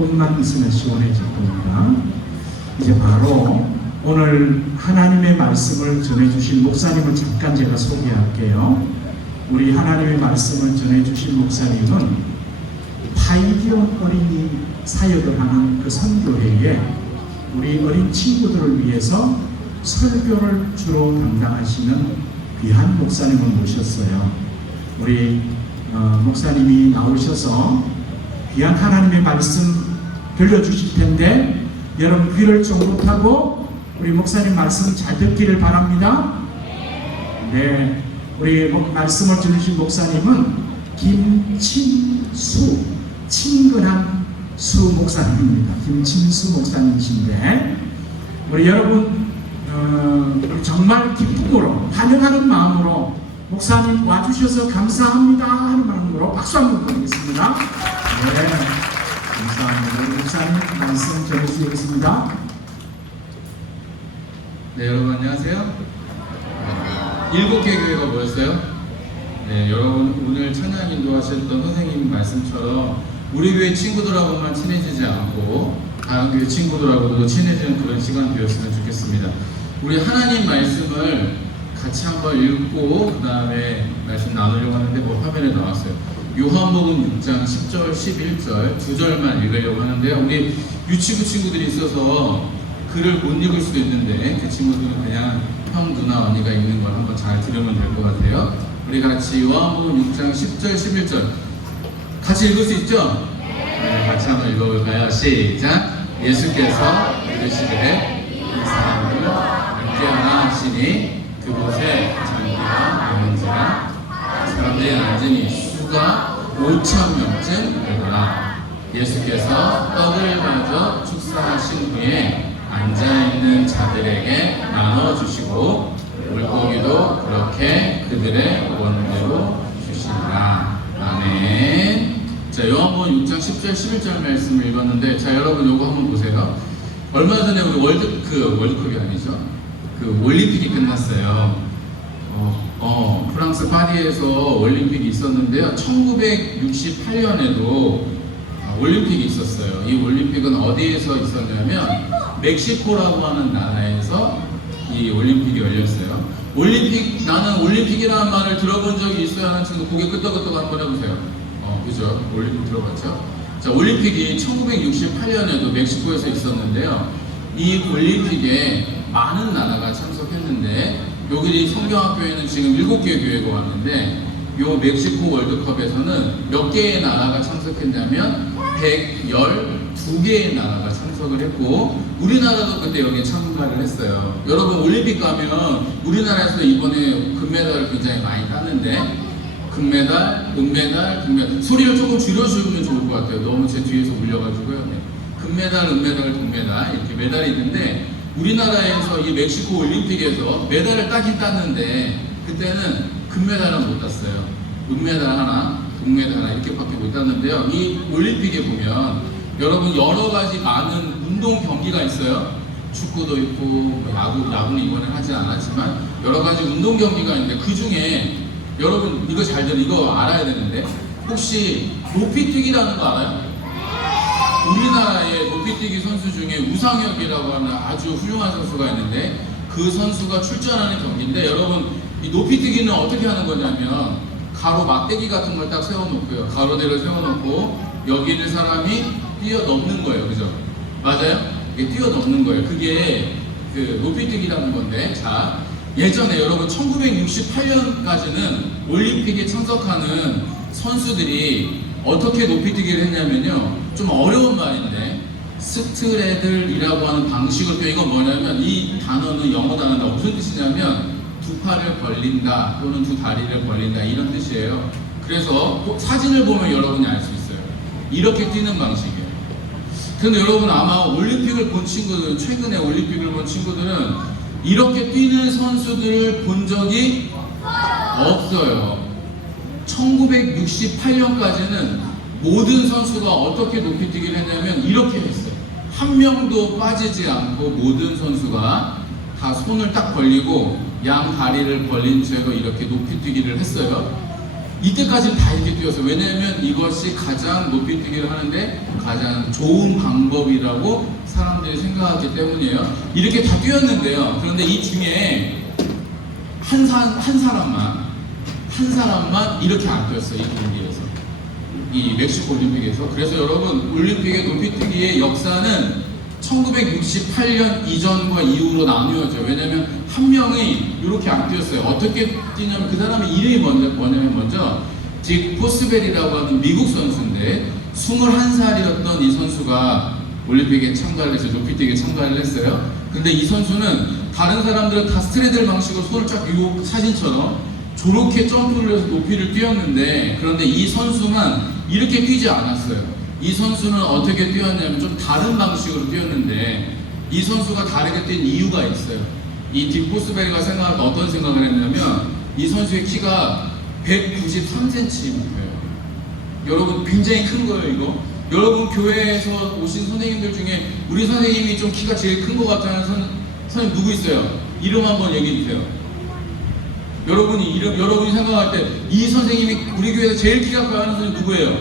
조금만 있으면 시원해질 겁니다. 이제 바로 오늘 하나님의 말씀을 전해주신 목사님을 잠깐 제가 소개할게요. 우리 하나님의 말씀을 전해주신 목사님은 파이디온 어린이 사역을 하는 그 선교회에 우리 어린 친구들을 위해서 설교를 주로 담당하시는 귀한 목사님을 모셨어요. 우리 목사님이 나오셔서 귀한 하나님의 말씀 들려주실 텐데 여러분 귀를 쫑긋하고 우리 목사님 말씀 잘 듣기를 바랍니다. 네, 우리 말씀을 들으신 목사님은 김친수, 친근한 수 목사님입니다. 김친수 목사님이신데 우리 여러분 정말 기쁨으로 환영하는 마음으로 목사님 와주셔서 감사합니다 하는 마음으로 박수 한번 드리겠습니다. 네, 감사합니다. 우리 목사님 말씀 전해주시겠습니다. 네, 여러분 안녕하세요. 7개 교회가 모였어요. 네, 여러분 오늘 찬양 인도하셨던 선생님 말씀처럼 우리 교회 친구들하고만 친해지지 않고 다른 교회 친구들하고도 친해지는 그런 시간 되었으면 좋겠습니다. 우리 하나님 말씀을 같이 한번 읽고 그 다음에 말씀 나누려고 하는데 화면에 나왔어요. 요한복음 6장 10절 11절 2절만 읽으려고 하는데요. 우리 유치부 친구들이 있어서 글을 못 읽을 수도 있는데 그 친구들은 그냥 형, 누나, 언니가 읽는 걸 한번 잘 들으면 될 것 같아요. 우리 같이 요한복음 6장 10절 11절 같이 읽을 수 있죠? 네, 같이 한번 읽어볼까요? 시작! 예수께서 이르시되 이 사람을 깨어나 하시니 그곳에 장기가 많은지라 사람들이 앉으니 수가 5,000명쯤 되더라. 예수께서 떡을 가져 축사하신 후에 앉아있는 자들에게 나눠주시고 물고기도 그렇게 그들의 원대로 주시니라. 아멘. 자, 요한복음 6장 10절 11절 말씀을 읽었는데, 자 여러분 요거 한번 보세요. 얼마 전에 우리 월드컵이 아니죠, 그 올림픽이 끝났어요. 프랑스 파리에서 올림픽이 있었는데요. 1968년에도 올림픽이 있었어요. 이 올림픽은 어디에서 있었냐면 멕시코라고 하는 나라에서 이 올림픽이 열렸어요. 나는 올림픽이라는 말을 들어본 적이 있어요 하는 친구 고개 끄덕끄덕 한번 해보세요. 그죠? 올림픽 들어봤죠? 자, 올림픽이 1968년에도 멕시코에서 있었는데요. 이 올림픽에 많은 나라가 참석했는데 여기 성경학교에는 지금 7개의 교회가 왔는데 요 멕시코 월드컵에서는 몇 개의 나라가 참석했냐면 112개의 나라가 참석을 했고 우리나라도 그때 여기에 참가를 했어요. 여러분 올림픽 가면 우리나라에서 이번에 금메달을 굉장히 많이 땄는데 금메달, 은메달, 금메달 소리를 조금 줄여주면 좋을 것 같아요. 너무 제 뒤에서 물려가지고요. 네. 금메달, 은메달, 동메달 이렇게 메달이 있는데 우리나라에서 이 멕시코 올림픽에서 메달을 따긴 땄는데 그때는 금메달은 못 땄어요. 은메달 하나, 동메달 하나 이렇게밖에 못 땄는데요. 이 올림픽에 보면 여러분 여러 가지 많은 운동 경기가 있어요. 축구도 있고 야구는 이번에 하지 않았지만 여러 가지 운동 경기가 있는데 그 중에 여러분 이거 이거 알아야 되는데 혹시 높이뛰기라는 거 알아요? 우리나라의 높이뛰기 선수 중에 우상혁이라고 하는 아주 훌륭한 선수가 있는데 그 선수가 출전하는 경기인데 여러분 이 높이뛰기는 어떻게 하는 거냐면 가로 막대기 같은 걸 딱 세워놓고요. 가로대로 세워놓고 여기 있는 사람이 뛰어넘는 거예요. 그죠? 맞아요? 이게 뛰어넘는 거예요. 그게 그 높이뛰기라는 건데 자 예전에 여러분 1968년까지는 올림픽에 참석하는 선수들이 어떻게 높이뛰기를 했냐면요. 좀 어려운 말인데 스트레들이라고 하는 방식으로 이건 뭐냐면 이 단어는 영어 단어다. 무슨 뜻이냐면 두 팔을 벌린다 또는 두 다리를 벌린다 이런 뜻이에요. 그래서 사진을 보면 여러분이 알 수 있어요. 이렇게 뛰는 방식이에요. 근데 여러분 아마 올림픽을 본 친구들은 최근에 올림픽을 본 친구들은 이렇게 뛰는 선수들을 본 적이 없어요. 1968년까지는 모든 선수가 어떻게 높이뛰기를 했냐면 이렇게 했어요. 한 명도 빠지지 않고 모든 선수가 다 손을 딱 벌리고 양 다리를 벌린 채로 이렇게 높이뛰기를 했어요. 이때까지는 다 이렇게 뛰었어요. 왜냐하면 이것이 가장 높이 뛰기를 하는데 가장 좋은 방법이라고 사람들이 생각하기 때문이에요. 이렇게 다 뛰었는데요. 그런데 이 중에 한 사람만 이렇게 안 뛰었어요. 이 경기에서, 이 멕시코 올림픽에서. 그래서 여러분, 올림픽의 높이뛰기의 역사는 1968년 이전과 이후로 나뉘어져요. 왜냐면 한 명이 이렇게 안 뛰었어요. 어떻게 뛰냐면 그 사람의 이름이 뭐냐면 먼저 딕 포스벨이라고 하는 미국 선수인데 21살이었던 이 선수가 올림픽에 참가를 해서 높이뛰기에 참가를 했어요. 근데 이 선수는 다른 사람들은 다 스트레들 방식으로 손을 쫙 이 사진처럼 저렇게 점프를 해서 높이를 뛰었는데, 그런데 이 선수만 이렇게 뛰지 않았어요. 이 선수는 어떻게 뛰었냐면 좀 다른 방식으로 뛰었는데, 이 선수가 다르게 뛴 이유가 있어요. 이 딕 포스베리가 어떤 생각을 했냐면, 이 선수의 키가 193cm예요. 여러분, 굉장히 큰 거예요, 이거. 여러분, 교회에서 오신 선생님들 중에 우리 선생님이 좀 키가 제일 큰 것 같다는 선생님 누구 있어요? 이름 한번 얘기해 주세요. 여러분이 생각할 때 이 선생님이 우리 교회에서 제일 키가 커야 하는 선생님 누구예요?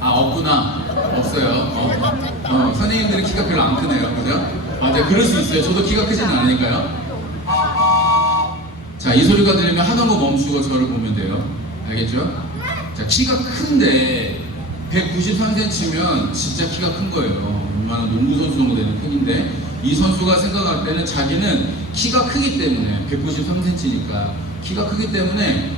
아, 없구나. 없어요. 선생님들은 키가 별로 안 크네요. 그죠? 맞아요. 그럴 수 있어요. 저도 키가 크진 않으니까요. 자, 이 소리가 들리면 하던 거 멈추고 저를 보면 돼요. 알겠죠? 자, 키가 큰데 193cm면 진짜 키가 큰 거예요. 얼마나 농구선수 정도 되는 크기인데, 이 선수가 생각할 때는 자기는 키가 크기 때문에, 193cm니까 키가 크기 때문에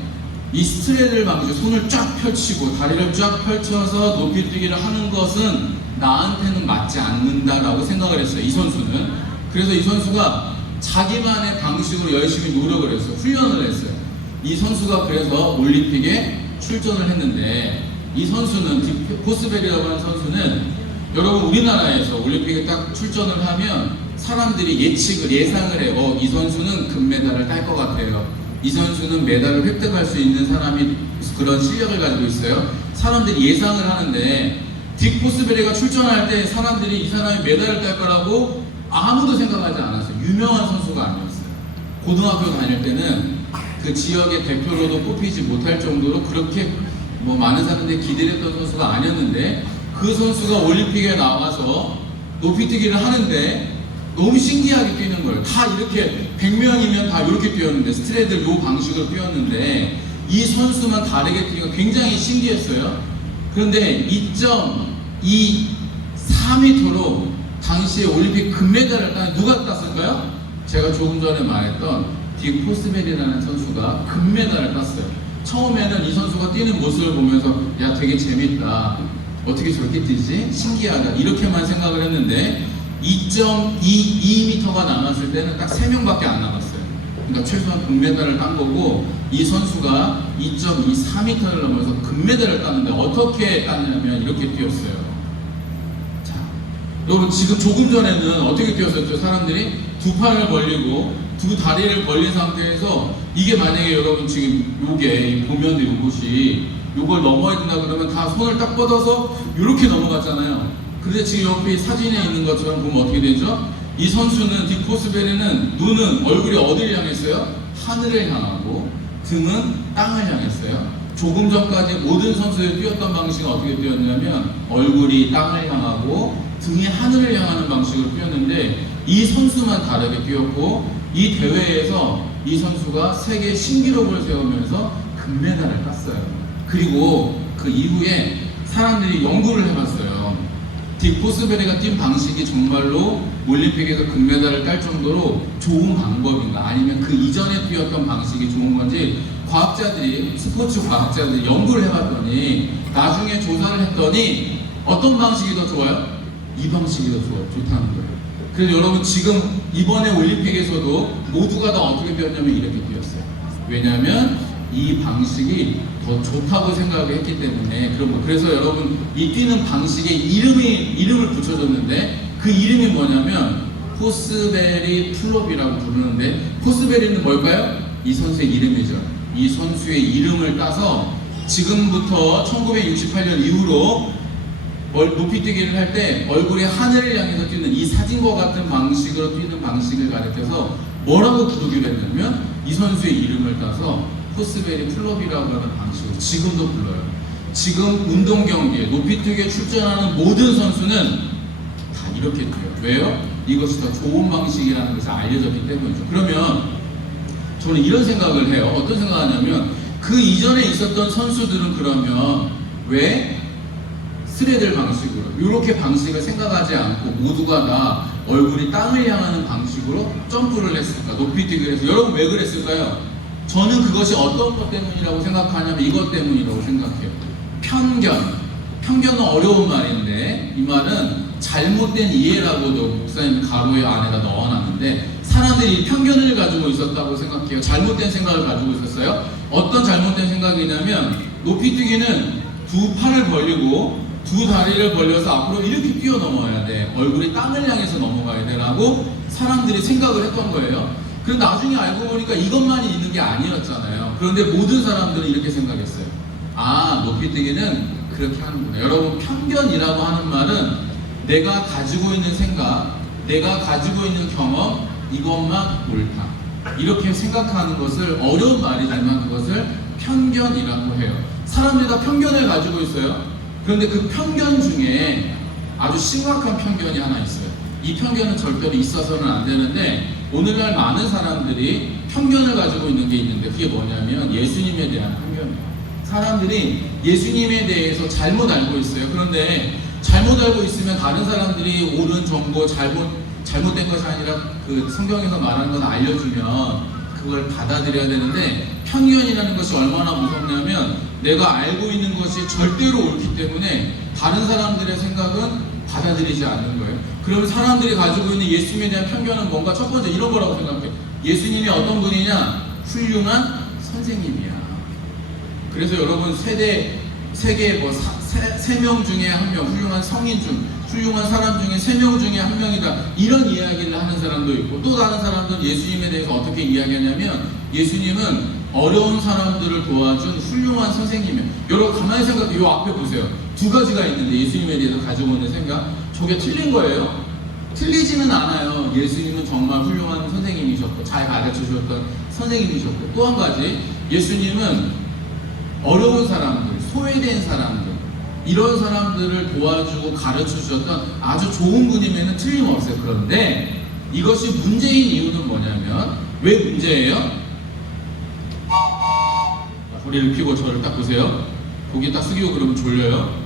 이 스트레들 방식, 손을 쫙 펼치고 다리를 쫙 펼쳐서 높이뛰기를 하는 것은 나한테는 맞지 않는다라고 생각을 했어요, 이 선수는. 그래서 이 선수가 자기만의 방식으로 열심히 노력을 했어요. 훈련을 했어요. 이 선수가 그래서 올림픽에 출전을 했는데, 이 선수는 딕 포스벨이라고 하는 선수는, 여러분, 우리나라에서 올림픽에 딱 출전을 하면 사람들이 예상을 해요. 이 선수는 금메달을 딸 것 같아요. 이 선수는 메달을 획득할 수 있는 사람이 그런 실력을 가지고 있어요. 사람들이 예상을 하는데, 딕 포스베리가 출전할 때 사람들이 이 사람이 메달을 딸 거라고 아무도 생각하지 않았어요. 유명한 선수가 아니었어요. 고등학교 다닐 때는 그 지역의 대표로도 뽑히지 못할 정도로 그렇게 많은 사람들이 기대를 했던 선수가 아니었는데, 그 선수가 올림픽에 나와서 높이뛰기를 하는데 너무 신기하게 뛰는 거예요. 다 이렇게 100명이면 다 이렇게 뛰었는데, 스트레들 요 방식으로 뛰었는데, 이 선수만 다르게 뛰기가 굉장히 신기했어요. 그런데 2.24m로 당시에 올림픽 금메달을 누가 땄을까요? 제가 조금 전에 말했던 딕 포스벨이라는 선수가 금메달을 땄어요. 처음에는 이 선수가 뛰는 모습을 보면서 야, 되게 재밌다, 어떻게 저렇게 뛰지? 신기하다, 이렇게만 생각을 했는데 2.22m가 남았을 때는 딱 3명밖에 안 남았어요. 그러니까 최소한 금메달을 딴 거고, 이 선수가 2.24m를 넘어서 금메달을 땄는데 어떻게 땄냐면 이렇게 뛰었어요. 자, 여러분, 지금 조금 전에는 어떻게 뛰었었죠? 사람들이 두 팔을 벌리고 두 다리를 벌린 상태에서, 이게 만약에 여러분 지금 요게 보면 요것이 요걸 넘어야 된다 그러면 다 손을 딱 뻗어서 이렇게 넘어갔잖아요. 근데 지금 옆에 사진에 있는 것처럼 보면 어떻게 되죠? 이 선수는, 딕 포스베리는 눈은, 얼굴이 어디를 향했어요? 하늘을 향하고 등은 땅을 향했어요. 조금 전까지 모든 선수들이 뛰었던 방식은 어떻게 뛰었냐면 얼굴이 땅을 향하고 등이 하늘을 향하는 방식으로 뛰었는데, 이 선수만 다르게 뛰었고, 이 대회에서 이 선수가 세계 신기록을 세우면서 금메달을 땄어요. 그리고 그 이후에 사람들이 연구를 해봤어요. 딕 포스베리가 뛴 방식이 정말로 올림픽에서 금메달을 딸 정도로 좋은 방법인가, 아니면 그 이전에 뛰었던 방식이 좋은 건지, 스포츠 과학자들이 연구를 해봤더니, 나중에 조사를 했더니 어떤 방식이 더 좋아요? 이 방식이 더 좋다는 거예요. 그래서 여러분, 지금 이번에 올림픽에서도 모두가 다 어떻게 뛰었냐면 이렇게 뛰었어요. 왜냐하면 이 방식이 더 좋다고 생각을 했기 때문에. 그래서 여러분, 이 뛰는 방식에 이름을 붙여줬는데, 그 이름이 뭐냐면 포스베리 플롭이라고 부르는데, 포스베리는 뭘까요? 이 선수의 이름이죠. 이 선수의 이름을 따서 지금부터 1968년 이후로 높이뛰기를 할 때 얼굴이 하늘을 향해서 뛰는 이 사진과 같은 방식으로 뛰는 방식을 가르쳐서 뭐라고 부르기로 했냐면, 이 선수의 이름을 따서 포스베리 클럽이라고 하는 방식으로 지금도 불러요. 지금 운동 경기에 높이뛰기에 출전하는 모든 선수는 다 이렇게 뛰어요. 왜요? 이것이 더 좋은 방식이라는 것이 알려졌기 때문이죠. 그러면 저는 이런 생각을 해요. 어떤 생각을 하냐면 그 이전에 있었던 선수들은 그러면 왜 스레들 방식으로 이렇게 방식을 생각하지 않고 모두가 다 얼굴이 땅을 향하는 방식으로 점프를 했을까? 높이뛰기를 해서 여러분 왜 그랬을까요? 저는 그것이 어떤 것 때문이라고 생각하냐면 이것 때문이라고 생각해요. 편견은 어려운 말인데 이 말은 잘못된 이해라고도 목사님 가로의 안에다 넣어놨는데 사람들이 편견을 가지고 있었다고 생각해요. 잘못된 생각을 가지고 있었어요. 어떤 잘못된 생각이냐면 높이뛰기는 두 팔을 벌리고 두 다리를 벌려서 앞으로 이렇게 뛰어넘어야 돼. 얼굴이 땅을 향해서 넘어가야 돼 라고 사람들이 생각을 했던 거예요. 그런데 나중에 알고 보니까 이것만이 있는 게 아니었잖아요. 그런데 모든 사람들은 이렇게 생각했어요. 아, 높이뛰기는 그렇게 하는구나. 여러분, 편견이라고 하는 말은 내가 가지고 있는 생각, 내가 가지고 있는 경험, 이것만 옳다. 이렇게 생각하는 것을 어려운 말이지만 그것을 편견이라고 해요. 사람들이 다 편견을 가지고 있어요. 그런데 그 편견 중에 아주 심각한 편견이 하나 있어요. 이 편견은 절대로 있어서는 안 되는데 오늘날 많은 사람들이 편견을 가지고 있는 게 있는데 그게 뭐냐면 예수님에 대한 편견이에요. 사람들이 예수님에 대해서 잘못 알고 있어요. 그런데 잘못 알고 있으면 다른 사람들이 옳은 정보, 잘못된 것이 아니라 그 성경에서 말하는 걸 알려주면 그걸 받아들여야 되는데 편견이라는 것이 얼마나 무섭냐면 내가 알고 있는 것이 절대로 옳기 때문에 다른 사람들의 생각은 받아들이지 않는 거예요. 그러면 사람들이 가지고 있는 예수님에 대한 편견은 뭔가 첫 번째 이런 거라고 생각해요. 예수님이 어떤 분이냐? 훌륭한 선생님이야. 그래서 여러분 세계 세 명 중에 한 명, 훌륭한 성인 중, 훌륭한 사람 중에 3명 중에 한 명이다. 이런 이야기를 하는 사람도 있고 또 다른 사람들은 예수님에 대해서 어떻게 이야기하냐면 예수님은 어려운 사람들을 도와준 훌륭한 선생님이에요. 여러분 가만히 생각해. 요 앞에 보세요. 두 가지가 있는데 예수님에 대해서 가지고 있는 생각 저게 틀린 거예요? 틀리지는 않아요. 예수님은 정말 훌륭한 선생님이셨고 잘 가르쳐 주셨던 선생님이셨고 또 한 가지 예수님은 어려운 사람들, 소외된 사람들 이런 사람들을 도와주고 가르쳐 주셨던 아주 좋은 분임에는 틀림없어요. 그런데 이것이 문제인 이유는 뭐냐면 왜 문제예요? 허리를 펴고 저를 딱 보세요. 고개 딱 숙이고 그러면 졸려요.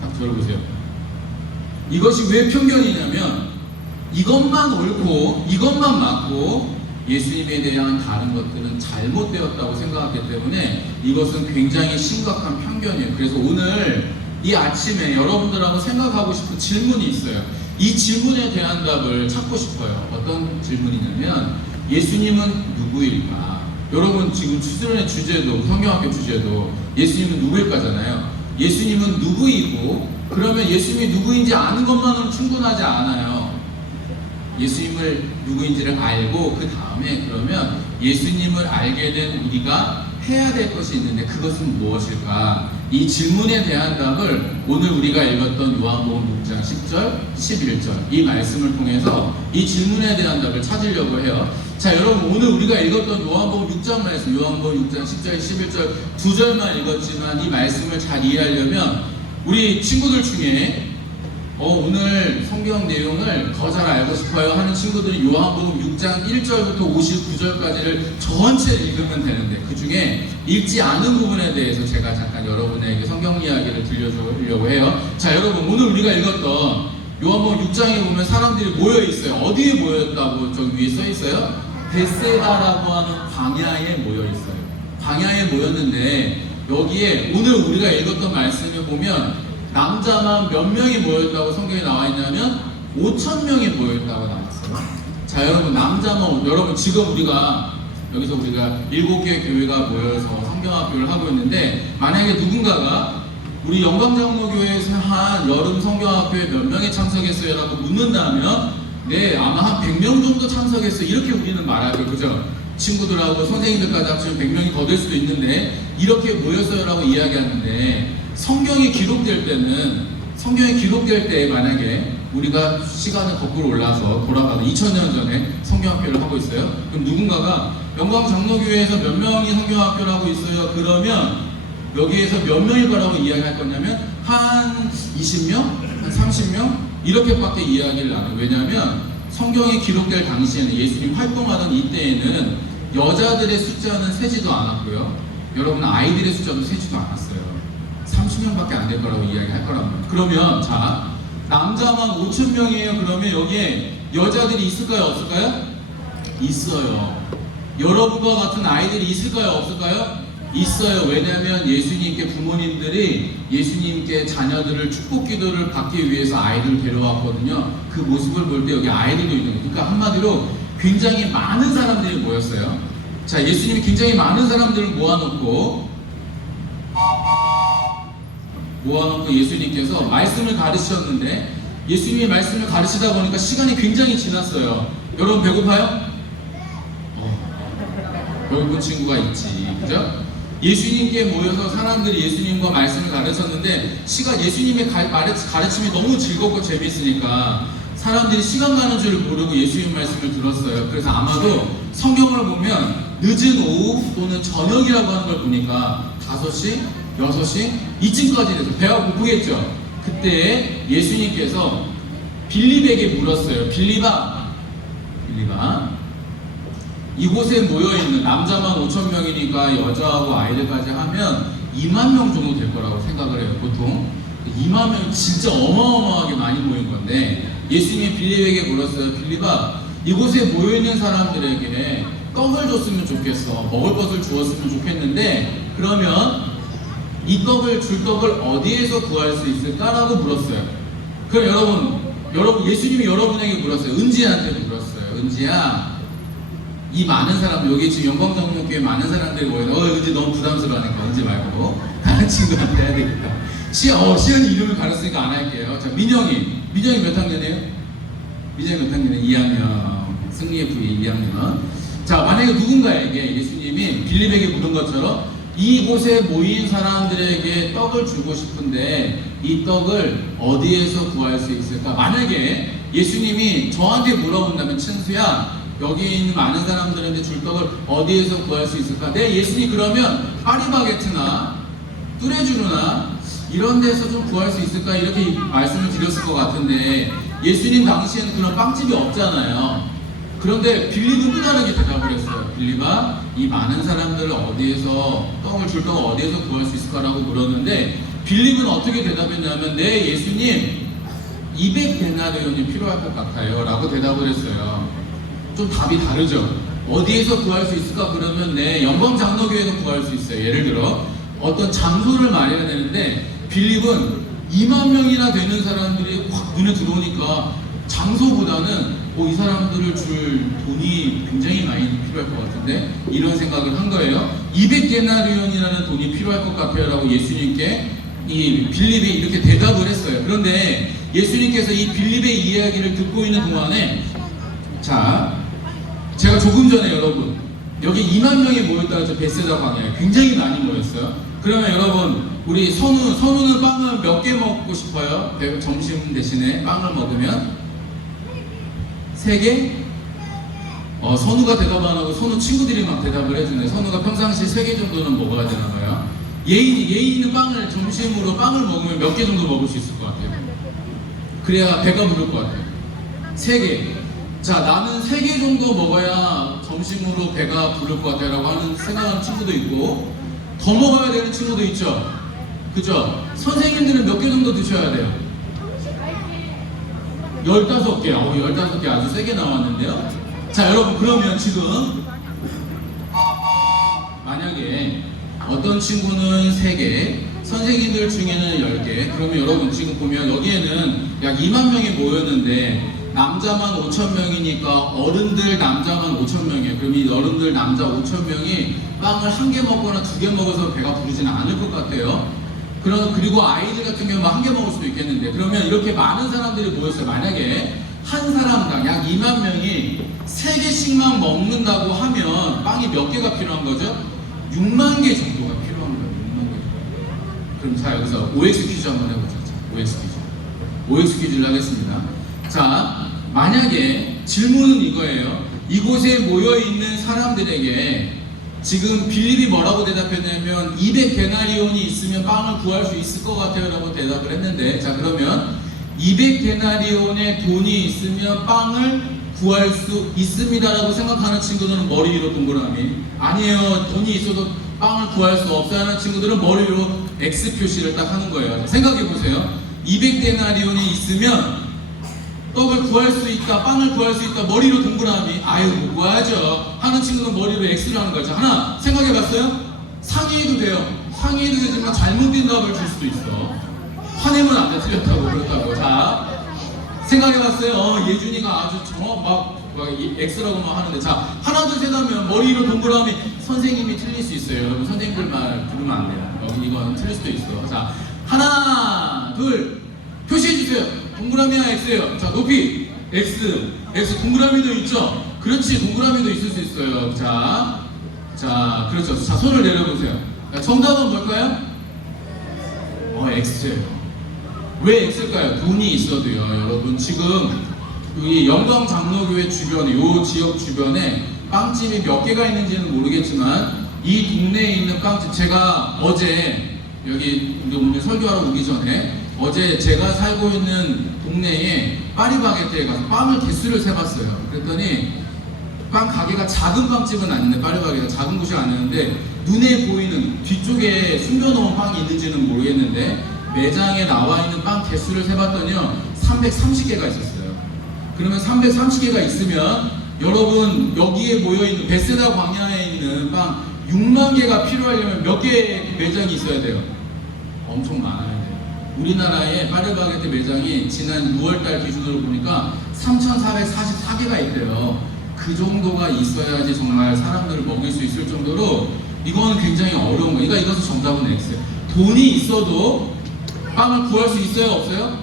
딱 저를 보세요. 이것이 왜 편견이냐면 이것만 옳고 이것만 맞고 예수님에 대한 다른 것들은 잘못되었다고 생각하기 때문에 이것은 굉장히 심각한 편견이에요. 그래서 오늘 이 아침에 여러분들하고 생각하고 싶은 질문이 있어요. 이 질문에 대한 답을 찾고 싶어요. 어떤 질문이냐면 예수님은 누구일까? 여러분 지금 수련의 주제도 성경학교 주제도 예수님은 누구일까잖아요. 예수님은 누구이고 그러면 예수님이 누구인지 아는 것만으로는 충분하지 않아요. 예수님을 누구인지를 알고 그 다음에 그러면 예수님을 알게 된 우리가 해야 될 것이 있는데 그것은 무엇일까? 이 질문에 대한 답을 오늘 우리가 읽었던 요한복음 6장 10절, 11절 이 말씀을 통해서 이 질문에 대한 답을 찾으려고 해요. 자 여러분 오늘 우리가 읽었던 요한복음 6장 말씀 요한복음 6장 10절, 11절 두 절만 읽었지만 이 말씀을 잘 이해하려면 우리 친구들 중에 오늘 성경 내용을 더 잘 알고 싶어요 하는 친구들이 요한복음 6장 1절부터 59절까지를 전체 읽으면 되는데 그 중에 읽지 않은 부분에 대해서 제가 잠깐 여러분에게 성경 이야기를 들려주려고 해요. 자 여러분 오늘 우리가 읽었던 요한복음 6장에 보면 사람들이 모여 있어요. 어디에 모였다고 저기 위에 써 있어요? 베세다라고 하는 광야에 모여 있어요. 광야에 모였는데 여기에 오늘 우리가 읽었던 말씀을 보면 남자만 몇 명이 모였다고 성경에 나와 있냐면 5,000명이 모였다고 나왔어요. 자 여러분 남자만 여러분 지금 우리가 여기서 우리가 7개 교회가 모여서 성경학교를 하고 있는데 만약에 누군가가 우리 영광장로교회에서 한 여름 성경학교에 몇 명이 참석했어요? 라고 묻는다면 네 아마 한 100명 정도 참석했어요. 이렇게 우리는 말하고 그죠? 친구들하고 선생님들까지 합치면 100명이 더 될 수도 있는데 이렇게 모였어요 라고 이야기하는데 성경이 기록될 때 만약에 우리가 시간을 거꾸로 올라서 돌아가서 2000년 전에 성경학교를 하고 있어요. 그럼 누군가가 영광 장로교회에서 몇 명이 성경학교를 하고 있어요. 그러면 여기에서 몇 명일 거라고 이야기할 거냐면 한 20명? 한 30명? 이렇게밖에 이야기를 안 해요. 왜냐하면 성경에 기록될 당시에는 예수님 활동하던 이때에는 여자들의 숫자는 세지도 않았고요. 여러분 아이들의 숫자도 세지도 않았어요. 30명밖에 안 될 거라고 이야기할 거란 말이에요. 그러면 자 남자만 5,000명이에요. 그러면 여기에 여자들이 있을까요? 없을까요? 있어요. 여러분과 같은 아이들이 있을까요? 없을까요? 있어요. 왜냐하면 예수님께 부모님들이 예수님께 자녀들을 축복 기도를 받기 위해서 아이들을 데려왔거든요. 그 모습을 볼 때 여기 아이들도 있는 거예요. 그러니까 한마디로 굉장히 많은 사람들이 모였어요. 자, 예수님이 굉장히 많은 사람들을 모아놓고 예수님께서 말씀을 가르치셨는데 예수님이 말씀을 가르치다 보니까 시간이 굉장히 지났어요. 여러분 배고파요? 배고픈 친구가 있지, 그죠? 예수님께 모여서 사람들이 예수님과 말씀을 가르쳤는데 예수님의 가르침이 너무 즐겁고 재밌으니까 사람들이 시간 가는 줄 모르고 예수님 말씀을 들었어요. 그래서 아마도 성경을 보면 늦은 오후 또는 저녁이라고 하는 걸 보니까 5시, 6시 이쯤까지 돼서 배가 고프겠죠. 그때 예수님께서 빌립에게 물었어요. 빌립아 이곳에 모여있는 남자만 5,000명이니까 여자하고 아이들까지 하면 2만 명 정도 될 거라고 생각을 해요. 보통 2만 명이 진짜 어마어마하게 많이 모인 건데 예수님이 빌립에게 물었어요. 빌립아 이곳에 모여있는 사람들에게 떡을 줬으면 좋겠어. 먹을 것을 주었으면 좋겠는데 그러면 이 줄 떡을 어디에서 구할 수 있을까라고 물었어요. 그럼 여러분 예수님이 여러분에게 물었어요. 은지한테도 물었어요. 은지야 이 많은 사람들 여기 지금 영광장로교회 많은 사람들이 모여서 은지 너무 부담스러우니까 은지 말고 다른 친구한테 해야 되겠다. 시연이 이름을 가르치니까 안 할게요. 자 민영이 몇 학년이에요? 민영이 몇 학년이에요? 2학년 승리의 부위 2학년. 자 만약에 누군가에게 예수님이 빌립에게 물은 것처럼 이곳에 모인 사람들에게 떡을 주고 싶은데 이 떡을 어디에서 구할 수 있을까? 만약에 예수님이 저한테 물어본다면 친수야 여기 있는 많은 사람들한테 줄 떡을 어디에서 구할 수 있을까? 네 예수님 그러면 파리바게트나 뚜레쥬르나 이런 데서 좀 구할 수 있을까? 이렇게 말씀을 드렸을 것 같은데 예수님 당시에는 그런 빵집이 없잖아요. 그런데 빌립은 또 다르게 대답을 했어요. 빌립아 이 많은 사람들을 줄 떡을 어디에서 구할 수 있을까라고 물었는데 빌립은 어떻게 대답했냐면 네 예수님 200데나리온이 필요할 것 같아요 라고 대답을 했어요. 좀 답이 다르죠. 어디에서 구할 수 있을까? 그러면 네 영광장로교회에서 구할 수 있어요. 예를 들어 어떤 장소를 마련해야 되는데 빌립은 2만 명이나 되는 사람들이 확 눈에 들어오니까 장소보다는 이 사람들을 줄 돈이 굉장히 많이 필요할 것 같은데 이런 생각을 한 거예요. 200데나리온이라는 돈이 필요할 것 같아요 라고 예수님께 이 빌립이 이렇게 대답을 했어요. 그런데 예수님께서 이 빌립의 이야기를 듣고 있는 동안에 자 제가 조금 전에 여러분 여기 2만 명이 모였다고 했죠. 베세다 광야에 굉장히 많이 모였어요. 그러면 여러분 우리 선우는 빵을 몇 개 먹고 싶어요? 점심 대신에 빵을 먹으면 3개? 선우가 대답 안 하고 선우 친구들이 막 대답을 해주네. 선우가 평상시 3개 정도는 먹어야 되나 봐요. 예인이는 점심으로 빵을 먹으면 몇 개 정도 먹을 수 있을 것 같아요? 그래야 배가 부를 것 같아요. 3개. 자, 나는 3개 정도 먹어야 점심으로 배가 부를 것 같아요 라고 생각하는 친구도 있고 더 먹어야 되는 친구도 있죠. 그죠? 선생님들은 몇 개 정도 드셔야 돼요? 15개. 15개 아주 세게 나왔는데요. 자, 여러분 그러면 지금 만약에 어떤 친구는 3개, 선생님들 중에는 10개. 그러면 여러분 지금 보면 여기에는 약 2만 명이 모였는데 남자만 5,000명이니까 어른들 남자만 5,000명이에요. 그럼 이 어른들 남자 5,000명이 빵을 1개 먹거나 2개 먹어서 배가 부르지는 않을 것 같아요. 그리고 아이들 같은 경우는 1개 먹을 수도 있겠는데 그러면 이렇게 많은 사람들이 모였어요. 만약에 한 사람당 약 2만 명이 3개씩만 먹는다고 하면 빵이 몇 개가 필요한 거죠? 6만 개 정도가 필요한 거예요. 6만 개. 그럼 자 여기서 OX 퀴즈 한번 해보자. OX 퀴즈. OX 퀴즈를 하겠습니다. 자, 만약에 질문은 이거예요. 이곳에 모여있는 사람들에게 지금 빌립이 뭐라고 대답했냐면 200데나리온이 있으면 빵을 구할 수 있을 것 같아요 라고 대답을 했는데, 자 그러면 200데나리온의 돈이 있으면 빵을 구할 수 있습니다 라고 생각하는 친구들은 머리 위로 동그라미, 아니에요 돈이 있어도 빵을 구할 수 없어 하는 친구들은 머리 위로 X 표시를 딱 하는 거예요. 생각해 보세요. 200데나리온이 있으면 떡을 구할 수 있다, 빵을 구할 수 있다, 머리로 동그라미, 아유 못 구하죠 하는 친구는 머리로 X를 하는 거죠. 하나 생각해 봤어요? 상의해도 돼요. 상의해도 되지만 잘못된 답을 줄 수도 있어. 화내면 안 돼, 틀렸다고 그렇다고. 자 생각해 봤어요. 예준이가 아주 막 X라고만 하는데, 자 하나 둘 셋 하면 머리로 동그라미, 선생님이 틀릴 수 있어요. 여러분 선생님들 말 부르면 안 돼요. 여기 이건 틀릴 수도 있어. 자 하나 둘 표시해 주세요. 동그라미야 X예요. 자 높이 X, X 동그라미도 있죠. 그렇지, 동그라미도 있을 수 있어요. 자 그렇죠. 자 손을 내려보세요. 자, 정답은 뭘까요? X예요. 왜 X일까요? 돈이 있어도요. 여러분 지금 이 영광 장로교회 주변에, 이 지역 주변에 빵집이 몇 개가 있는지는 모르겠지만 이 동네에 있는 빵집, 제가 어제 여기 오늘 설교하러 오기 전에 어제 제가 살고 있는 동네에 파리바게뜨에 가서 빵을 개수를 세봤어요. 그랬더니 빵 가게가 작은 빵집은 아닌데, 파리바게뜨가 작은 곳이 아니었는데 눈에 보이는 뒤쪽에 숨겨놓은 빵이 있는지는 모르겠는데 매장에 나와 있는 빵 개수를 세봤더니요 330개가 있었어요. 그러면 330개가 있으면 여러분 여기에 모여있는 베세다 광야에 있는 빵 6만 개가 필요하려면 몇 개의 매장이 있어야 돼요? 엄청 많아야 돼요. 우리나라의 파리바게뜨 매장이 지난 6월달 기준으로 보니까 3,444개가 있대요. 그 정도가 있어야지 정말 사람들을 먹일 수 있을 정도로 이거는 굉장히 어려운 거예요. 그러니까 이것은 정답은 X예요. 돈이 있어도 빵을 구할 수 있어요? 없어요?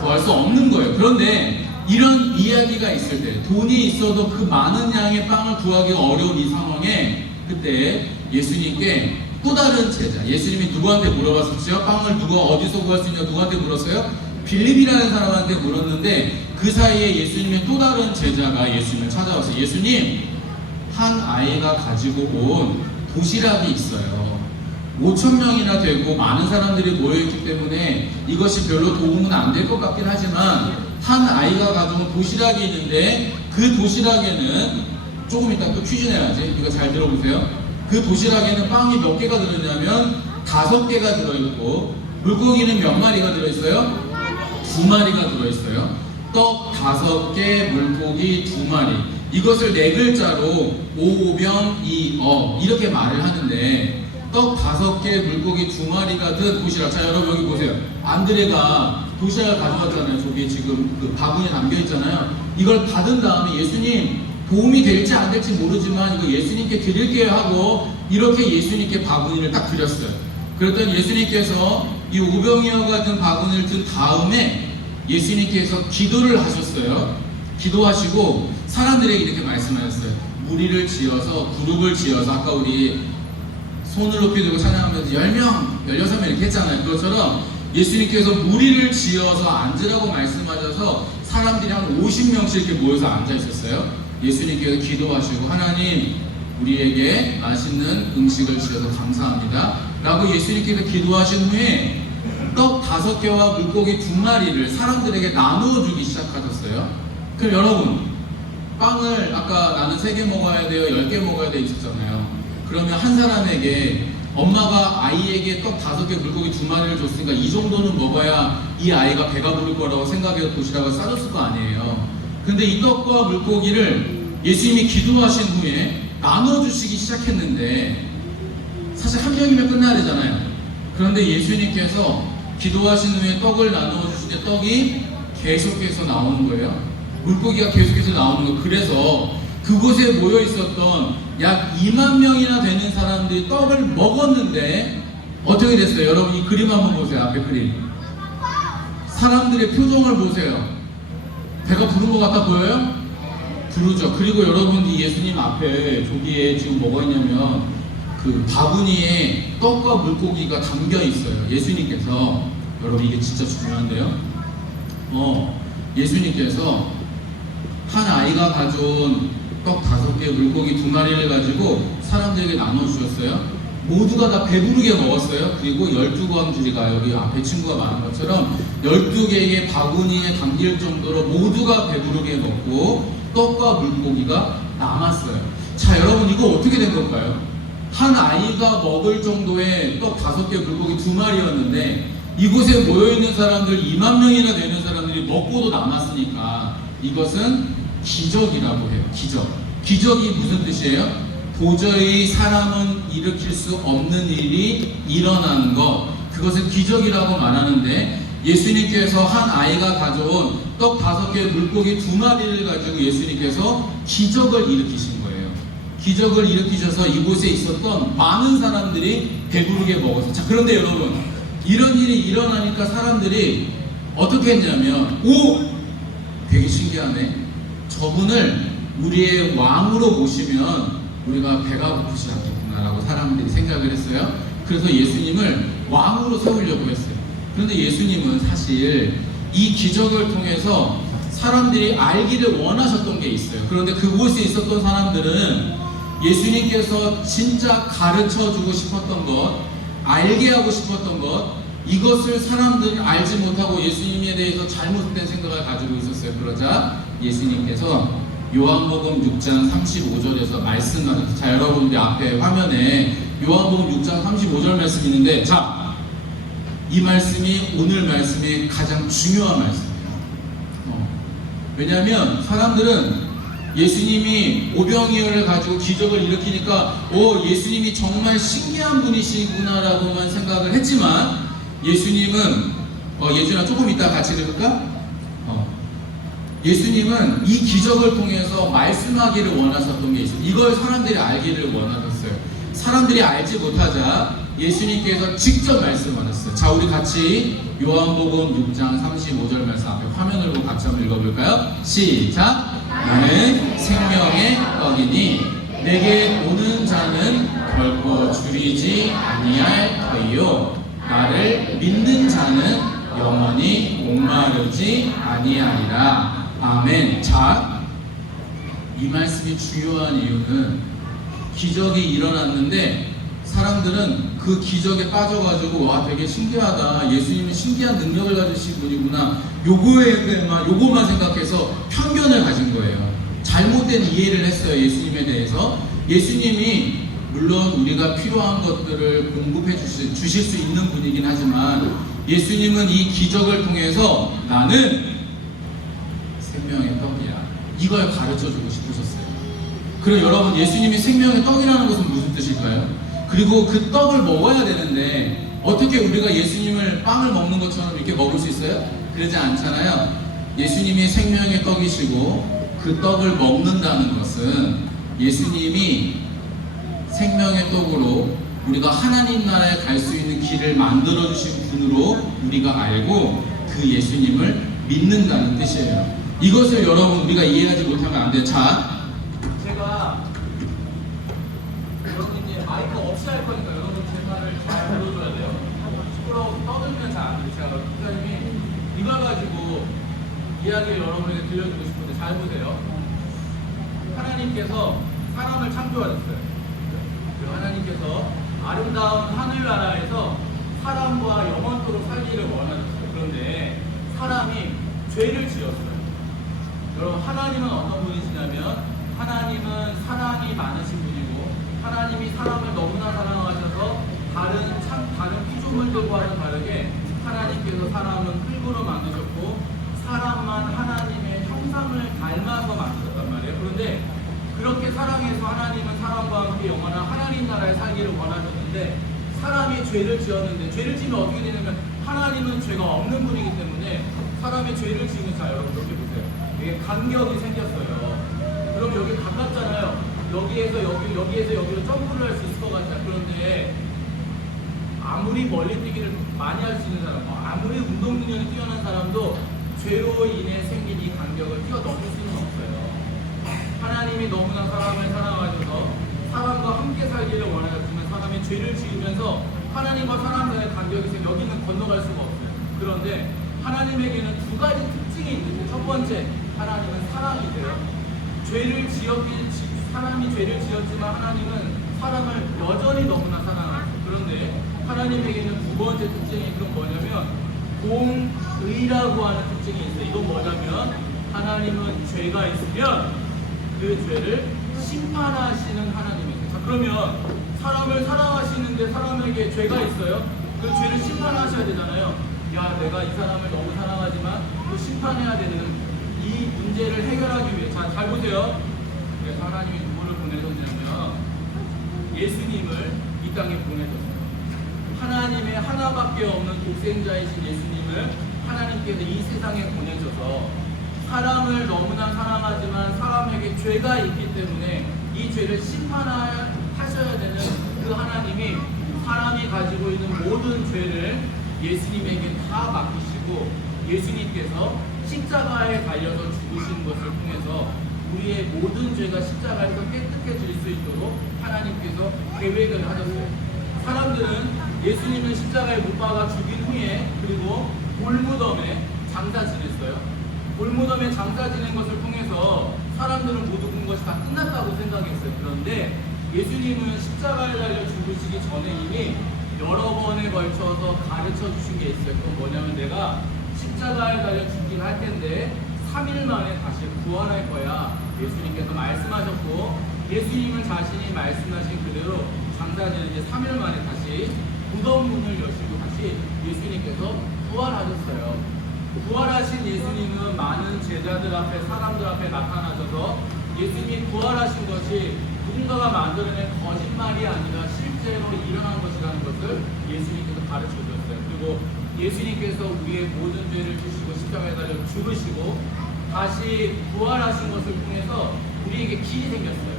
구할 수 없는 거예요. 그런데 이런 이야기가 있을 때, 돈이 있어도 그 많은 양의 빵을 구하기가 어려운 이 상황에 그때 예수님께 또 다른 제자, 예수님이 누구한테 물어봤었죠? 빵을 누가 어디서 구할 수 있냐 누구한테 물었어요? 빌립이라는 사람한테 물었는데 그 사이에 예수님의 또 다른 제자가 예수님을 찾아와서, 예수님, 한 아이가 가지고 온 도시락이 있어요. 5,000명이나 되고 많은 사람들이 모여있기 때문에 이것이 별로 도움은 안 될 것 같긴 하지만 한 아이가 가져온 도시락이 있는데 그 도시락에는, 조금 이따 또 퀴즈 내야지, 이거 잘 들어보세요. 그 도시락에는 빵이 몇 개가 들어있냐면 5개가 들어있고, 물고기는 몇 마리가 들어있어요? 2마리가 들어있어요. 떡 5개, 물고기 2마리. 이것을 4글자로 오병이어 이렇게 말을 하는데, 떡 5개, 물고기 2마리가 든 도시락. 자 여러분 여기 보세요. 안드레가 도시락을 가져왔잖아요. 저기 지금 그 바구니에 담겨있잖아요. 이걸 받은 다음에 예수님, 도움이 될지 안 될지 모르지만 이거 예수님께 드릴게요 하고 이렇게 예수님께 바구니를 딱 드렸어요. 그랬더니 예수님께서 이 오병이어 같은 바구니를 든 다음에 예수님께서 기도를 하셨어요. 기도하시고 사람들에게 이렇게 말씀하셨어요. 무리를 지어서, 그룹을 지어서, 아까 우리 손을 높이 들고 찬양하면서 10명, 16명 이렇게 했잖아요. 그것처럼 예수님께서 무리를 지어서 앉으라고 말씀하셔서 사람들이 한 50명씩 이렇게 모여서 앉아 있었어요. 예수님께서 기도하시고, 하나님 우리에게 맛있는 음식을 주셔서 감사합니다 라고 예수님께서 기도하신 후에 떡 5개와 물고기 2마리를 사람들에게 나누어 주기 시작하셨어요. 그럼 여러분, 빵을 아까 나는 3개 먹어야 돼요, 10개 먹어야 돼요 있었잖아요. 그러면 한 사람에게 엄마가 아이에게 떡 5개, 물고기 2마리를 줬으니까 이 정도는 먹어야 이 아이가 배가 부를 거라고 생각해서 도시락을 싸줬을 거 아니에요. 근데 이 떡과 물고기를 예수님이 기도하신 후에 나눠주시기 시작했는데, 사실 한 명이면 끝나야 되잖아요. 그런데 예수님께서 기도하신 후에 떡을 나눠주실 때 떡이 계속해서 나오는 거예요. 물고기가 계속해서 나오는 거예요. 그래서 그곳에 모여 있었던 약 2만 명이나 되는 사람들이 떡을 먹었는데 어떻게 됐어요? 여러분 이 그림 한번 보세요. 앞에 그림. 사람들의 표정을 보세요. 배가 부른 것 같아 보여요? 부르죠. 그리고 여러분 이 예수님 앞에 저기에 지금 뭐가 있냐면 그 바구니에 떡과 물고기가 담겨 있어요. 예수님께서, 여러분 이게 진짜 중요한데요. 예수님께서 한 아이가 가져온 떡 5개, 물고기 2마리를 가지고 사람들에게 나눠주셨어요. 모두가 다 배부르게 먹었어요. 그리고 12광주리가 여기 앞에 친구가 말한 것처럼 12개의 바구니에 담길 정도로 모두가 배부르게 먹고 떡과 물고기가 남았어요. 자, 여러분, 이거 어떻게 된 걸까요? 한 아이가 먹을 정도의 떡 5개, 물고기 2마리였는데 이곳에 모여있는 사람들 2만 명이나 되는 사람들이 먹고도 남았으니까 이것은 기적이라고 해요. 기적이 무슨 뜻이에요? 도저히 사람은 일으킬 수 없는 일이 일어나는 것, 그것을 기적이라고 말하는데, 예수님께서 한 아이가 가져온 떡 5개, 물고기 2마리를 가지고 예수님께서 기적을 일으키신 거예요. 기적을 일으키셔서 이곳에 있었던 많은 사람들이 배부르게 먹었어요. 자, 그런데 여러분, 이런 일이 일어나니까 사람들이 어떻게 했냐면, 되게 신기하네. 저분을 우리의 왕으로 모시면 우리가 배가 고프지 않겠구나라고 사람들이 생각을 했어요. 그래서 예수님을 왕으로 세우려고 했어요. 그런데 예수님은 사실 이 기적을 통해서 사람들이 알기를 원하셨던 게 있어요. 그런데 그곳에 있었던 사람들은 예수님께서 진짜 가르쳐 주고 싶었던 것, 알게 하고 싶었던 것, 이것을 사람들이 알지 못하고 예수님에 대해서 잘못된 생각을 가지고 있었어요. 그러자 예수님께서 요한복음 6장 35절에서 말씀 나눴어요. 자, 여러분, 우리 앞에 화면에 요한복음 6장 35절 말씀이 있는데, 자, 이 말씀이 오늘 말씀이 가장 중요한 말씀이에요. 왜냐하면 사람들은 예수님이 오병이어를 가지고 기적을 일으키니까 예수님이 정말 신기한 분이시구나라고만 생각을 했지만, 예수님은 예준아, 조금 이따 같이 읽을까? 예수님은 이 기적을 통해서 말씀하기를 원하셨던 게 있어요. 이걸 사람들이 알기를 원하셨어요. 사람들이 알지 못하자 예수님께서 직접 말씀하셨어요. 자, 우리 같이 요한복음 6장 35절 말씀 앞에 화면을 보고 같이 한번 읽어볼까요? 시작! 나는 생명의 떡이니 내게 오는 자는 결코 줄이지 아니할 터이요 나를 믿는 자는 영원히 목마르지 아니하리라. 아멘. 자, 이 말씀이 중요한 이유는 기적이 일어났는데 사람들은 그 기적에 빠져가지고 되게 신기하다, 예수님은 신기한 능력을 가지신 분이구나, 요거만 생각해서 편견을 가진 거예요. 잘못된 이해를 했어요. 예수님에 대해서. 예수님이 물론 우리가 필요한 것들을 공급해 주실 수 있는 분이긴 하지만 예수님은 이 기적을 통해서 나는 생명의 떡이야, 이걸 가르쳐주고 싶으셨어요. 그럼 여러분, 예수님이 생명의 떡이라는 것은 무슨 뜻일까요? 그리고 그 떡을 먹어야 되는데 어떻게 우리가 예수님을 빵을 먹는 것처럼 이렇게 먹을 수 있어요? 그러지 않잖아요. 예수님이 생명의 떡이시고 그 떡을 먹는다는 것은 예수님이 생명의 떡으로 우리가 하나님 나라에 갈 수 있는 길을 만들어 주신 분으로 우리가 알고 그 예수님을 믿는다는 뜻이에요. 이것을 여러분, 우리가 이해하지 못하면 안 돼요. 자, 제가 여러분이 마이크 없이 할 거니까 여러분 제 말을 잘 들어줘야 돼요. 시끄러워 떠들면 잘 안 들리죠. 제가 목사님이 이걸 가지고 이야기를 여러분에게 들려주고 싶은데 잘 보세요. 하나님께서 사람을 창조하셨어요. 하나님께서 아름다운 하늘나라에서 사람과 영원토록 살기를 원하셨어요. 그런데 사람이 죄를 지었어요. 여러분, 하나님은 어떤 분이시냐면 하나님은 사랑이 많으신 분이고 하나님이 사람을 너무나 사랑하셔서 다른 피조물들과는 다르게 하나님께서 사람은 흙으로 만드셨고 사람만 하나님의 형상을 닮아서 만드셨단 말이에요. 그런데 그렇게 사랑해서 하나님은 사람과 함께 영원한 하나님 나라에 살기를 원하셨는데 사람이 죄를 지었는데, 죄를 지으면 어떻게 되냐면 하나님은 죄가 없는 분이기 때문에 사람이 죄를 지으면, 자, 여러분 이렇게 보세요. 이게 간격이 생겼어요. 그럼 여기 가깝잖아요. 여기에서 여기로 점프를 할 수 있을 것 같아요. 그런데 아무리 멀리 뛰기를 많이 할 수 있는 사람, 아무리 운동 능력이 뛰어난 사람도 죄로 인해 생긴 이 간격을 뛰어넘을 수는 없어요. 하나님이 너무나 사람을 사랑하셔서 사람과 함께 살기를 원하셨지만 사람이 죄를 지으면서 하나님과 사람 사이의 간격이 있어요. 여기는 건너갈 수가 없어요. 그런데 하나님에게는 두 가지 특징이 있는데, 첫 번째, 하나님은 사랑이세요. 사람이 죄를 지었지만 하나님은 사람을 여전히 너무나 사랑하세요. 그런데 하나님에게는 두 번째 특징이 그건 뭐냐면 공의라고 하는 특징이 있어요. 이건 뭐냐면 하나님은 죄가 있으면 그 죄를 심판하시는 하나님이세요. 자, 그러면 사람을 사랑하시는데 사람에게 죄가 있어요. 그 죄를 심판하셔야 되잖아요. 야, 내가 이 사람을 너무 사랑하지만 또 심판해야 되는 이 문제를 해결하기 위해, 자, 잘 보세요. 그래서 하나님이 누구를 보내셨냐면 예수님을 이 땅에 보내셨어요. 하나님의 하나밖에 없는 독생자이신 예수님을 하나님께서 이 세상에 보내셔서 사람을 너무나 사랑하지만 사람에게 죄가 있기 때문에 이 죄를 심판하셔야 되는 그 하나님이 사람이 가지고 있는 모든 죄를 예수님에게 다 맡기시고 예수님께서 십자가에 달려서 죽으신 것을 통해서 우리의 모든 죄가 십자가에서 깨끗해질 수 있도록 하나님께서 계획을 하셨어요. 사람들은 예수님을 십자가에 못 박아 죽인 후에 그리고 골무덤에 장사 지냈어요. 골무덤에 장사 지낸 것을 통해서 사람들은 모두 본 것이 다 끝났다고 생각했어요. 그런데 예수님은 십자가에 달려 죽으시기 전에 이미 여러 번에 걸쳐서 가르쳐 주신 게 있어요. 그건 뭐냐면 내가 십자가에 달려 죽긴 할 텐데 3일 만에 다시 구원할 거야. 예수님께서 말씀하셨고 예수님은 자신이 말씀하신 그대로 장사 지낸 이제 3일 만에 다시 무덤 문을 여시고 다시 예수님께서 부활하셨어요. 부활하신 예수님은 많은 제자들 앞에 사람들 앞에 나타나셔서 예수님이 부활하신 것이 누군가가 만들어낸 거짓말이 아니라 실제로 일어난 것이라는 것을 예수님께서 가르쳐 주셨어요. 그리고 예수님께서 우리의 모든 죄를 지시고 십자가에 달려 죽으시고 다시 부활하신 것을 통해서 우리에게 길이 생겼어요.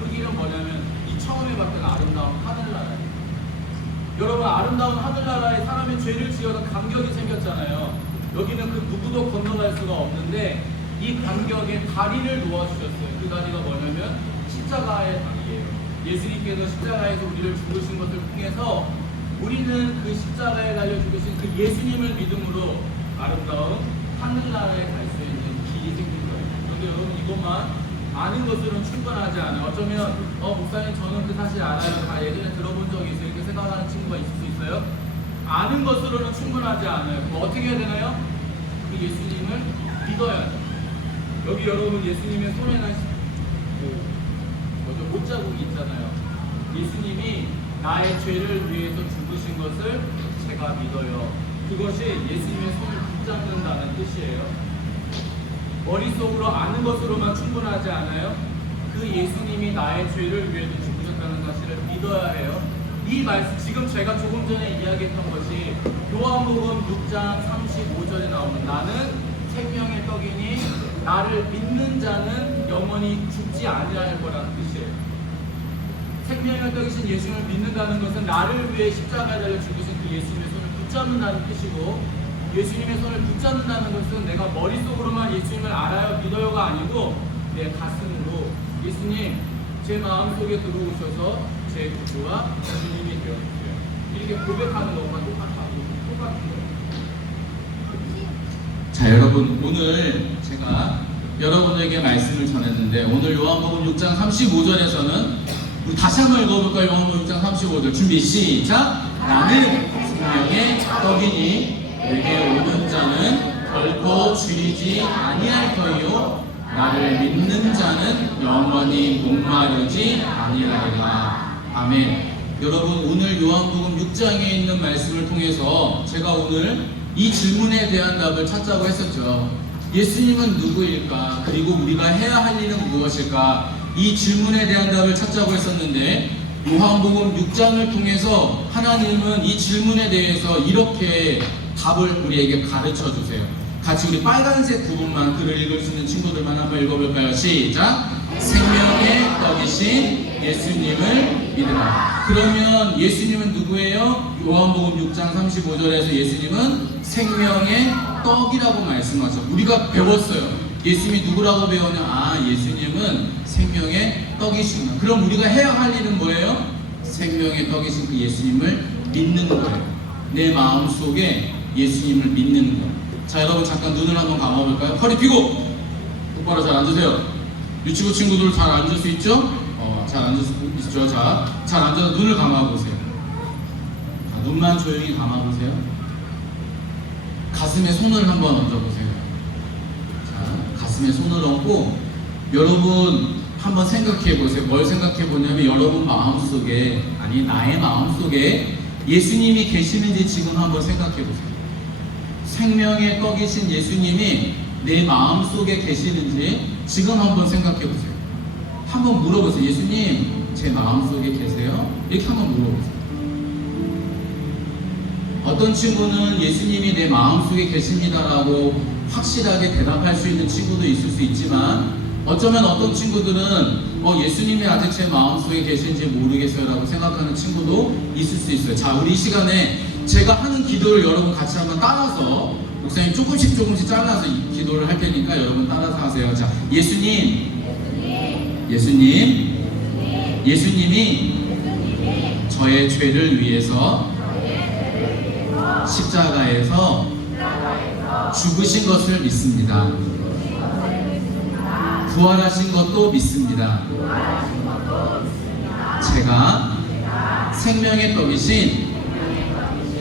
그 길은 뭐냐면 이 처음에 봤던 아름다운 하늘나라예요. 여러분, 아름다운 하늘나라에 사람의 죄를 지어서 간격이 생겼잖아요. 여기는 그 누구도 건너갈 수가 없는데 이 간격에 다리를 놓아주셨어요. 그 다리가 뭐냐면 십자가의 다리예요. 예수님께서 십자가에서 우리를 죽으신 것을 통해서 우리는 그 십자가에 달려 죽으신 그 예수님을 믿음으로 아름다운 하늘나라에 갈 수 있는 길이 생긴 거예요. 그런데 여러분, 이것만 아는 것으로는 충분하지 않아요. 어쩌면 목사님 저는 그 사실 알아요. 다 예전에 들어본 적이 있어요. 이렇게 생각하는 친구가 있을 수 있어요. 아는 것으로는 충분하지 않아요. 그럼 어떻게 해야 되나요? 그 예수님을 믿어야 돼요. 여기 여러분 예수님의 손에는 못자국이 있잖아요. 예수님이 나의 죄를 위해서 죽으신 것을 제가 믿어요. 그것이 예수님의 손을 붙잡는다는 뜻이에요. 머릿속으로 아는 것으로만 충분하지 않아요. 그 예수님이 나의 죄를 위해서 죽으셨다는 사실을 믿어야 해요. 이 말씀, 지금 제가 조금 전에 이야기했던 것이 요한복음 6장 35절에 나오는 나는 생명의 떡이니 나를 믿는 자는 영원히 죽지 아니할 거라는 뜻이에요. 생명의 떡이신 예수님을 믿는다는 것은 나를 위해 십자가에 달려 죽으신 그 예수님의 손을 붙잡는다는 뜻이고, 예수님의 손을 붙잡는다는 것은 내가 머릿속으로만 예수님을 알아요, 믿어요가 아니고 내 가슴으로 예수님 제 마음속에 들어오셔서 제 구주와 주님이 되어주세요. 이렇게 고백하는 것과 똑같은 거예요. 자, 여러분, 오늘 제가 여러분에게 말씀을 전했는데 오늘 요한복음 6장 35절에서는 우리 다시 한번 읽어볼까요? 요한복음 6장 35절 준비 시작! 나는 생명의 떡이니 내게 오는 자는 결코 줄이지 아니할 터이요 나를 믿는 자는 영원히 목마르지 아니하리라. 아멘. 여러분, 오늘 요한복음 6장에 있는 말씀을 통해서 제가 오늘 이 질문에 대한 답을 찾자고 했었죠. 예수님은 누구일까? 그리고 우리가 해야 할 일은 무엇일까? 이 질문에 대한 답을 찾자고 했었는데 요한복음 6장을 통해서 하나님은 이 질문에 대해서 이렇게 답을 우리에게 가르쳐 주세요. 같이 우리 빨간색 부분만 글을 읽을 수 있는 친구들만 한번 읽어볼까요? 시작! 생명의 떡이신 예수님을 믿으라. 그러면 예수님은 누구예요? 요한복음 6장 35절에서 예수님은 생명의 떡이라고 말씀하죠. 우리가 배웠어요. 예수님이 누구라고 배우냐? 아, 예수님은 생명의 떡이시구나. 그럼 우리가 해야 할 일은 뭐예요? 생명의 떡이신 그 예수님을 믿는 거예요. 내 마음속에 예수님을 믿는 거예요. 자, 여러분 잠깐 눈을 한번 감아볼까요? 허리 펴고 똑바로 잘 앉으세요. 유치부 친구들 잘 앉을 수 있죠? 잘 앉을 수 있죠? 자, 잘 앉아서 눈을 감아보세요. 자, 눈만 조용히 감아보세요. 가슴에 손을 한번 얹어보세요. 자, 가슴에 손을 얹고 여러분 한번 생각해보세요. 뭘 생각해보냐면 여러분 마음속에, 아니 나의 마음속에 예수님이 계시는지 지금 한번 생각해보세요. 생명의 떡이신 예수님이 내 마음속에 계시는지 지금 한번 생각해보세요. 한번 물어보세요. 예수님, 제 마음속에 계세요? 이렇게 한번 물어보세요. 어떤 친구는 예수님이 내 마음속에 계십니다라고 확실하게 대답할 수 있는 친구도 있을 수 있지만, 어쩌면 어떤 친구들은 예수님이 아직 제 마음속에 계신지 모르겠어요 라고 생각하는 친구도 있을 수 있어요. 자, 우리 이 시간에 제가 하는 기도를 여러분 같이 한번 따라서, 목사님 조금씩 잘라서 기도를 할 테니까 여러분 따라서 하세요. 자, 예수님이 저의 죄를 위해서 십자가에서 죽으신 것을 믿습니다. 부활하신 것도 믿습니다. 제가 생명의 떡이신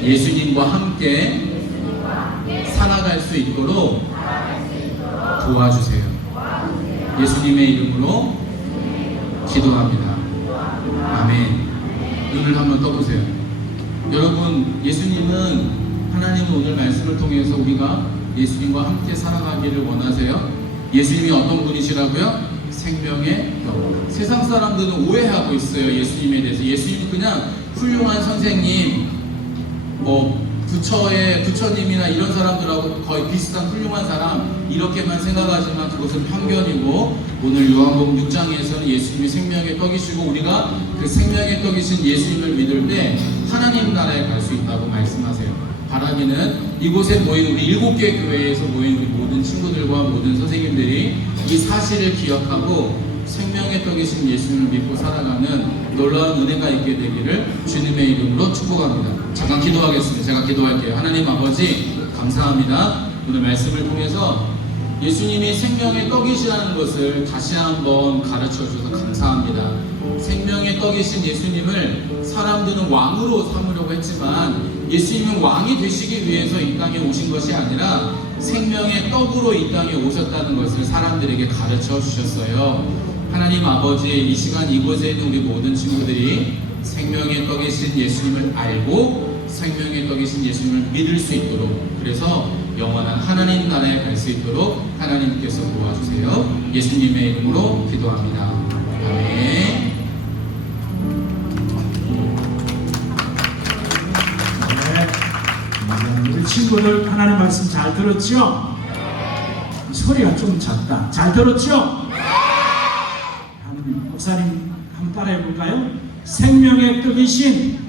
예수님과 함께 살아갈 수 있도록 도와주세요. 예수님의 이름으로 기도합니다. 아멘. 눈을 한번 떠보세요. 여러분, 하나님은 오늘 말씀을 통해서 우리가 예수님과 함께 살아가기를 원하세요. 예수님이 어떤 분이시라고요? 생명의 떡. 세상 사람들은 오해하고 있어요. 예수님에 대해서. 예수님은 그냥 훌륭한 선생님, 부처님이나 이런 사람들하고 거의 비슷한 훌륭한 사람, 이렇게만 생각하지만 그것은 편견이고, 오늘 요한복음 6장에서는 예수님이 생명의 떡이시고 우리가 그 생명의 떡이신 예수님을 믿을 때 하나님 나라에 갈 수 있다고 말씀하세요. 바라기는 이곳에 모인 우리 7개 교회에서 모인 우리 모든 친구들과 모든 선생님들이 이 사실을 기억하고 생명의 떡이신 예수님을 믿고 살아가는 놀라운 은혜가 있게 되기를 주님의 이름으로 축복합니다. 잠깐 기도하겠습니다. 제가 기도할게요. 하나님 아버지, 감사합니다. 오늘 말씀을 통해서 예수님이 생명의 떡이시라는 것을 다시 한번 가르쳐 주셔서 감사합니다. 생명의 떡이신 예수님을 사람들은 왕으로 삼으려고 했지만, 예수님은 왕이 되시기 위해서 이 땅에 오신 것이 아니라 생명의 떡으로 이 땅에 오셨다는 것을 사람들에게 가르쳐 주셨어요. 하나님 아버지, 이 시간 이곳에 있는 우리 모든 친구들이 생명의 떡이신 예수님을 알고 생명의 떡이신 예수님을 믿을 수 있도록, 그래서 영원한 하나님 나라에 갈 수 있도록 하나님께서 도와주세요. 예수님의 이름으로 기도합니다. 아멘. 우리 친구들 하나님 말씀 잘 들었죠? 소리가 좀 작다. 잘 들었죠? 목사님 한번 따라해 볼까요? 생명의 떡이신,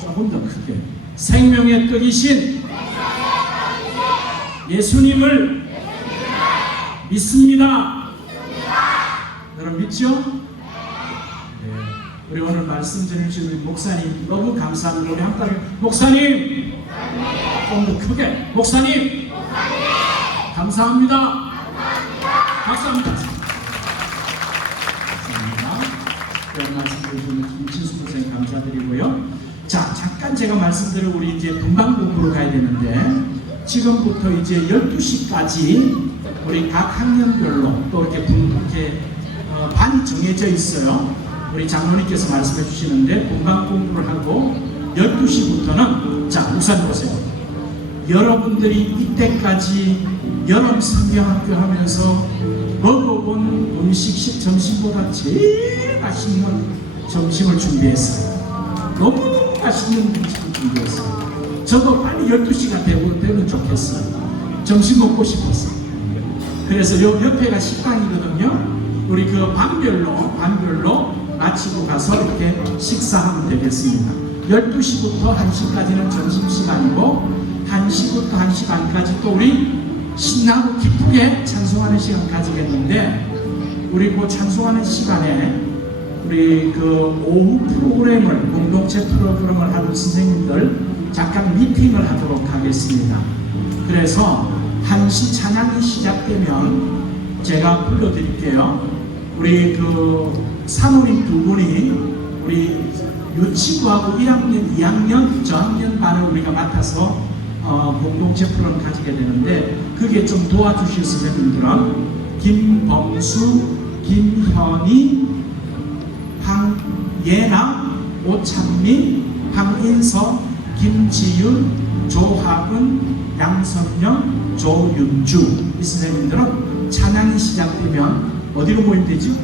조금 더 크게, 생명의 떡이신 예수님을 믿습니다. 여러분 믿죠? 네. 우리 오늘 말씀 전해주신 목사님 너무 감사합니다. 우리 한번 목사님, 좀 더 크게, 목사님, 감사합니다. 감사합니다. 그런 말씀을 주신 김진수 선생님 감사드리고요. 자, 잠깐 제가 말씀드린 우리 이제 분방 공부로 가야 되는데, 지금부터 이제 12시까지 우리 각 학년별로 또 이렇게 반이 정해져 있어요. 우리 장로님께서 말씀해 주시는데, 분방 공부를 하고 12시부터는, 자, 우선 보세요. 여러분들이 이때까지 여름 성경학교 하면서 먹어본 음식 점심보다 제일 맛있는 점심을 준비했어요. 너무 맛있는 음식을 준비했어요. 저도 빨리 12시가 되면 좋겠어요. 점심 먹고 싶었어요. 그래서 옆에가 식당이거든요. 우리 그 반별로 마치고 가서 이렇게 식사하면 되겠습니다. 12시부터 1시까지는 점심시간이고, 1시부터 1시 반까지 또 우리 신나고 기쁘게 찬송하는 시간 가지겠는데, 우리 그 찬송하는 시간에 우리 그 오후 프로그램을, 공동체 프로그램을 하는 선생님들 잠깐 미팅을 하도록 하겠습니다. 그래서 1시 찬양이 시작되면 제가 불러드릴게요. 우리 그 사모님 두 분이 우리 친구하고 1학년, 2학년, 저학년 반을 우리가 맡아서 공동체 프로그램을 가지게 되는데 그게 좀 도와주실 선생님들은 김범수, 김현희, 황예나, 오찬민, 황인서, 김지윤, 조학은, 양선영, 조윤주 이 선생님들은 찬양이 시작되면 어디로 모이면 되지?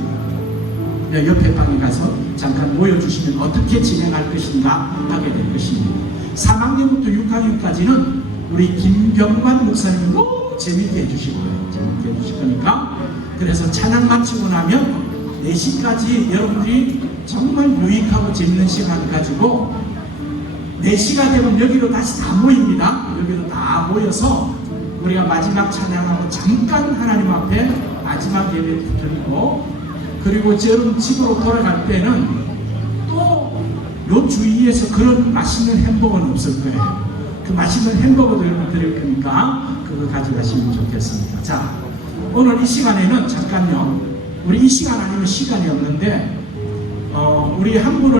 옆에 방에 가서 잠깐 모여주시면 어떻게 진행할 것인가 하게 될 것입니다. 3학년부터 6학년까지는 우리 김병관 목사님이 너무 재밌게 해주실 거예요. 재밌게 해주실 거니까. 그래서 찬양 마치고 나면 4시까지 여러분들이 정말 유익하고 재밌는 시간 가지고 4시가 되면 여기로 다시 다 모입니다. 여기로 다 모여서 우리가 마지막 찬양하고 잠깐 하나님 앞에 마지막 예배 드리고 그리고 여러분 집으로 돌아갈 때는 또 요 주위에서 그런 맛있는 햄버거는 없을 거예요. 그 맛있는 햄버거도 여러분 드릴 거니까 그거 가져가시면 좋겠습니다. 자, 오늘 이 시간에는 잠깐요. 우리 이 시간 아니면 시간이 없는데 우리 한 분을